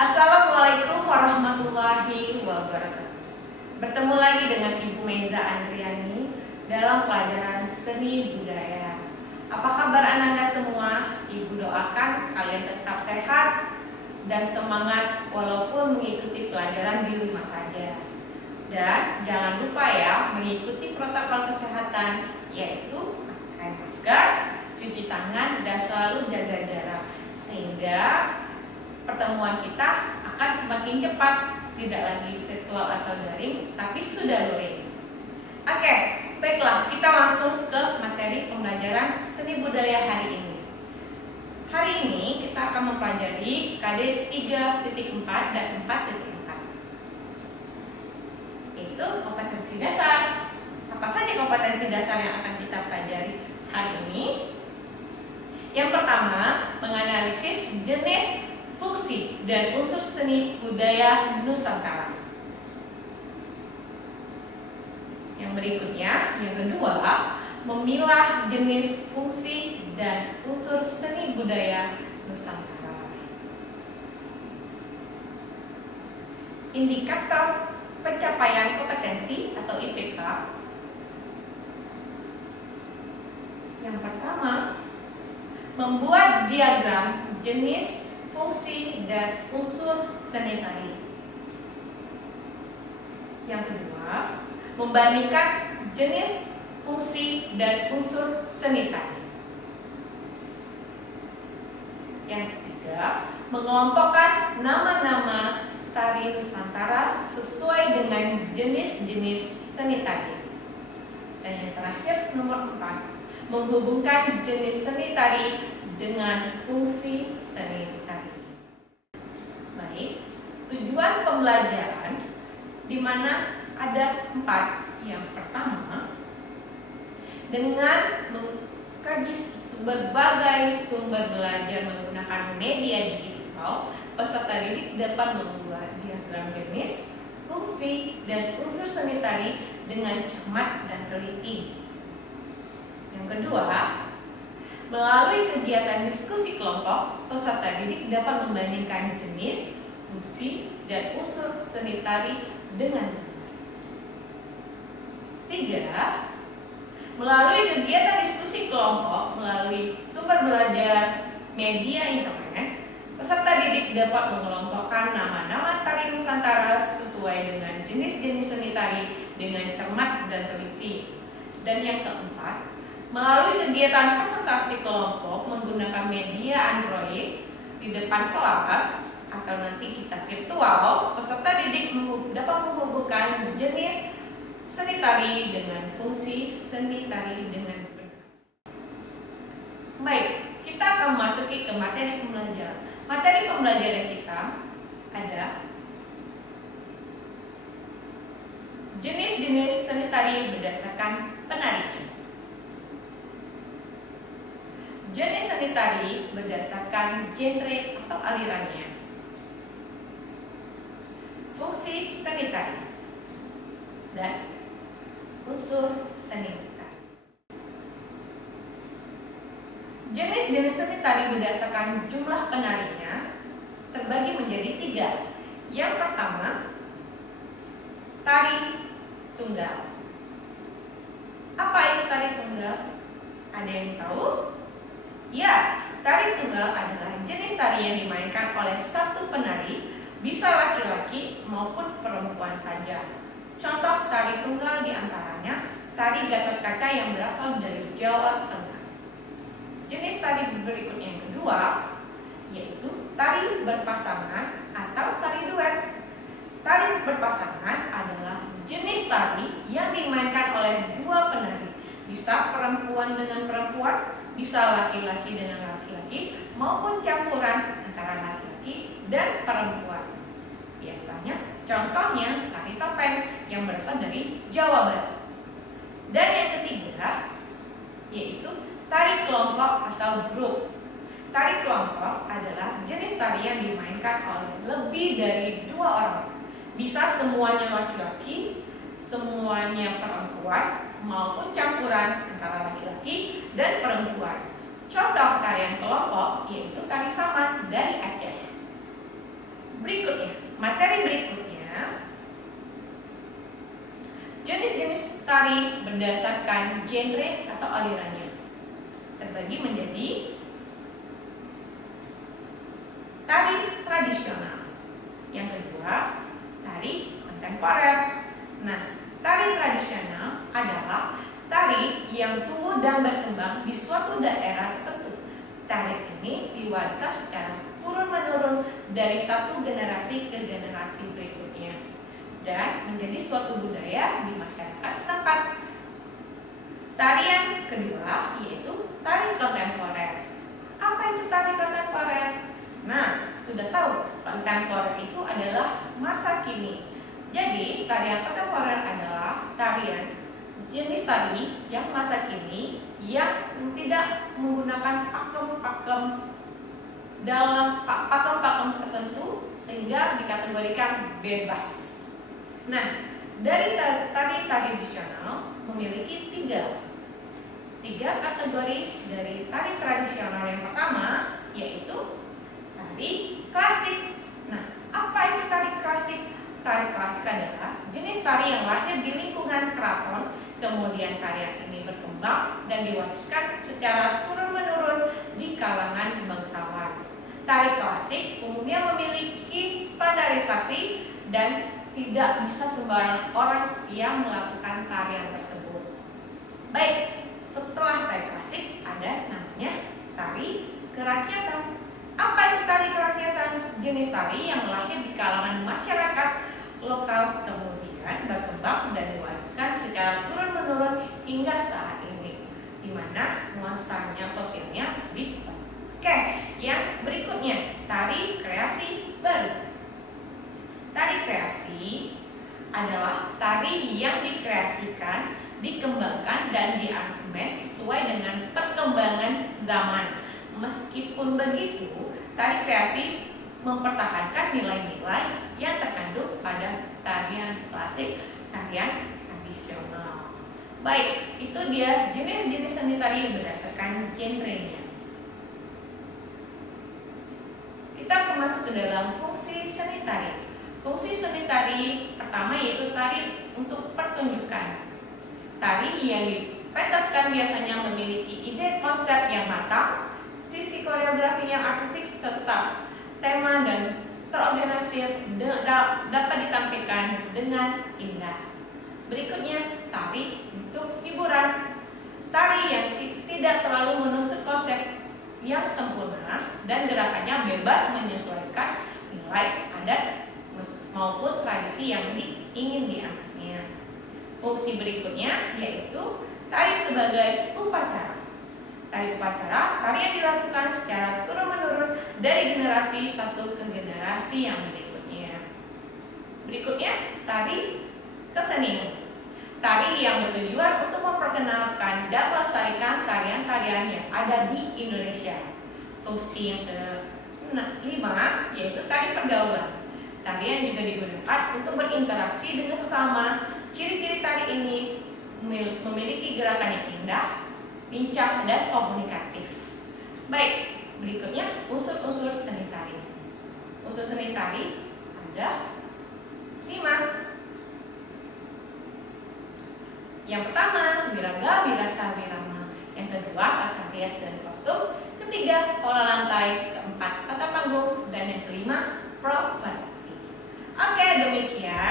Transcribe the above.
Assalamualaikum warahmatullahi wabarakatuh. Bertemu lagi dengan Ibu Meza Andriani dalam pelajaran seni budaya. Apa kabar anak-anak semua? Ibu doakan kalian tetap sehat dan semangat walaupun mengikuti pelajaran di rumah saja. Dan jangan lupa ya mengikuti protokol kesehatan, yaitu pakai masker, cuci tangan, dan selalu jaga jarak, sehingga pertemuan kita akan semakin cepat, tidak lagi virtual atau daring, tapi sudah luring. Oke, baiklah, kita langsung ke materi pembelajaran seni budaya hari ini. Hari ini kita akan mempelajari KD 3.4 dan 4.4. Itu kompetensi dasar. Apa saja kompetensi dasar yang akan kita pelajari hari ini? Yang pertama, menganalisis jenis, fungsi, dan unsur seni budaya Nusantara. Yang berikutnya, yang kedua, memilah jenis, fungsi, dan unsur seni budaya Nusantara. Indikator pencapaian kompetensi atau IPK. Yang pertama, membuat diagram jenis, fungsi, dan unsur seni tari. Yang kedua, membandingkan jenis, fungsi, dan unsur seni tari. Yang ketiga, mengelompokkan nama-nama tari Nusantara sesuai dengan jenis-jenis seni tari. Dan yang terakhir, nomor 4, menghubungkan jenis seni tari dengan fungsi seni tari. Baik, tujuan pembelajaran di mana ada 4. Yang pertama, dengan mengkaji berbagai sumber belajar menggunakan media digital, peserta didik dapat membuat diagram jenis, fungsi, dan unsur seni tari dengan cermat dan teliti. Yang kedua, melalui kegiatan diskusi kelompok, peserta didik dapat membandingkan jenis, fungsi, dan unsur seni tari dengan benar. 3. Melalui kegiatan diskusi kelompok, melalui sumber belajar media internet, peserta didik dapat mengelompokkan nama-nama tari Nusantara sesuai dengan jenis-jenis seni tari dengan cermat dan teliti. Dan yang keempat, melalui kegiatan presentasi kelompok menggunakan media Android di depan kelas atau nanti kita virtual, peserta didik dapat menghubungkan jenis seni tari dengan fungsi seni tari dengan benar. Baik, kita akan memasuki ke materi pembelajaran. Materi pembelajaran kita ada jenis-jenis seni tari berdasarkan penarian. Jenis seni tari berdasarkan genre atau alirannya. Fungsi seni tari dan unsur seni tari. Jenis-jenis seni tari berdasarkan jumlah penarinya terbagi menjadi 3. Yang pertama, tari tunggal. Apa itu tari tunggal? Ada yang tahu? Ya, tari tunggal adalah jenis tari yang dimainkan oleh satu penari, bisa laki-laki maupun perempuan saja. Contoh tari tunggal diantaranya tari Gatotkaca yang berasal dari Jawa Tengah. Jenis tari berikutnya yang kedua, yaitu tari berpasangan atau tari duet. Tari berpasangan adalah jenis tari yang dimainkan oleh dua penari, bisa perempuan dengan perempuan, bisa laki-laki dengan laki-laki, maupun campuran antara laki-laki dan perempuan. Biasanya contohnya tari topeng yang berasal dari Jawa Barat. Dan yang ketiga, yaitu tari kelompok atau grup. Tari kelompok adalah jenis tari yang dimainkan oleh lebih dari 2 orang. Bisa semuanya laki-laki, semuanya perempuan, maupun campuran antara laki-laki dan perempuan. Contoh tarian kelompok yaitu tari saman dari Aceh. Berikutnya, materi berikutnya, jenis-jenis tari berdasarkan genre atau alirannya terbagi menjadi tari tradisional. Yang kedua, tari kontemporer. Nah, tari tradisional adalah tari yang tumbuh dan berkembang di suatu daerah tertentu. Tari ini diwariskan secara turun-menurun dari satu generasi ke generasi berikutnya dan menjadi suatu budaya di masyarakat setempat. Tarian kedua yaitu tari kontemporer. Apa itu tari kontemporer? Nah, sudah tahu, kontemporer itu adalah masa kini. Jadi, tarian kontemporer adalah tarian jenis tari yang masa kini yang tidak menggunakan pakem-pakem dalam pakem-pakem tertentu sehingga dikategorikan bebas. Nah, dari tari tradisional memiliki tiga kategori dari tari tradisional. Yang pertama yaitu tari klasik. Nah, apa itu tari klasik? Tari klasik adalah jenis tari yang lahir di lingkungan keraton, kemudian tarian ini berkembang dan diwariskan secara turun-menurun di kalangan bangsawan. Tari klasik umumnya memiliki standarisasi dan tidak bisa sembarang orang yang melakukan tarian tersebut. Baik, setelah tari klasik ada namanya tari kerakyatan. Apa itu tari kerakyatan? Jenis tari yang lahir di kalangan masyarakat lokal kemudian berkembang dan diwariskan secara turun-menurun hingga saat ini, di mana nuansanya sosialnya lebih. Oke, yang berikutnya tari kreasi baru. Tari kreasi adalah tari yang dikreasikan, dikembangkan dan diaransemen sesuai dengan perkembangan zaman. Meskipun begitu, tari kreasi mempertahankan nilai-nilai yang terkandung pada tarian klasik, tarian tradisional. Baik, itu dia jenis-jenis seni tari berdasarkan genrenya. Kita akan masuk ke dalam fungsi seni tari. Fungsi seni tari pertama yaitu tari untuk pertunjukan. Tari yang dipentaskan biasanya memiliki ide konsep yang matang, sisi koreografi yang artistik serta tema dan terorganisir dapat ditampilkan dengan indah. Berikutnya, tari untuk hiburan. Tari yang tidak terlalu menuntut konsep yang sempurna dan gerakannya bebas menyesuaikan nilai adat maupun tradisi yang ingin diangkatnya. Fungsi berikutnya yaitu tari sebagai upacara. Tari upacara, tari yang dilakukan secara turun-menurun dari generasi satu ke generasi yang berikutnya. Berikutnya, tari kesenian. Tari yang bertujuan untuk memperkenalkan dan melestarikan tarian-tarian yang ada di Indonesia. Fungsi yang kelima yaitu tari pergaulan. Tarian juga digunakan untuk berinteraksi dengan sesama. Ciri-ciri tari ini memiliki gerakan yang indah, lincah dan komunikatif. Baik, berikutnya unsur-unsur seni tari. Unsur seni tari ada 5. Yang pertama, wiraga, wirasa, wirama. Yang kedua, tata rias dan kostum. Ketiga, pola lantai. Keempat, tata panggung. Dan yang kelima, properti. Oke, demikian